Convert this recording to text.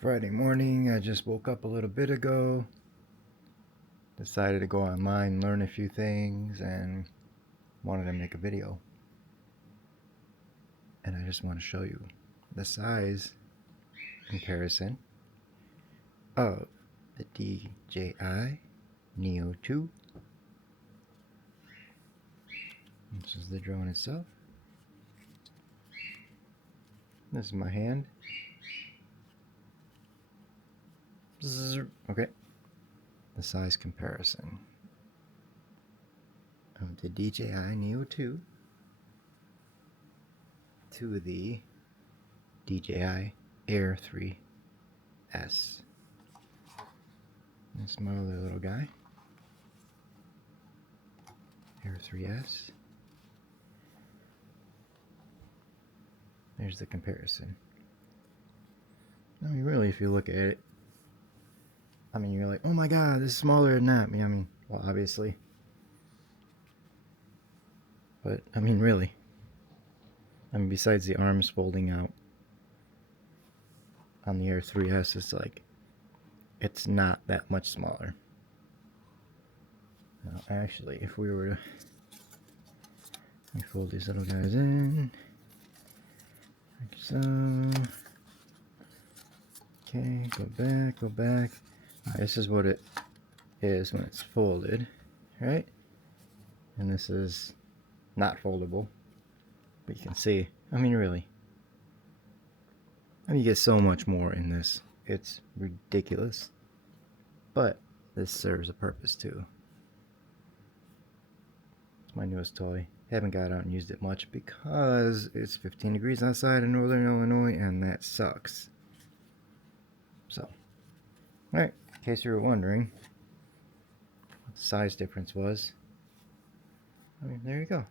Friday morning. I just woke up a little bit ago. Decided to go online, learn a few things, and wanted to make a video. And I just want to show you the size comparison of the DJI Neo 2. This is the drone itself. This is my hand. Okay. The size comparison of the DJI Neo 2 to the DJI Air 3S. This my other little guy, Air 3S. There's the comparison. I mean, really, if you look at it, I mean, you're like, oh my god, this is smaller than that. I mean, well, obviously. But, I mean, really. I mean, besides the arms folding out on the Air 3S, it's like, it's not that much smaller. Now, actually, if we were to, let me fold these little guys in, like so. Okay, go back. This is what it is when it's folded, right? And this is not foldable, but you can see, I mean, really, I mean, you get so much more in this. It's ridiculous, but this serves a purpose too. It's my newest toy. Haven't got out and used it much because it's 15 degrees outside in northern Illinois, and that sucks. So, alright, in case you were wondering what the size difference was, I mean, there you go.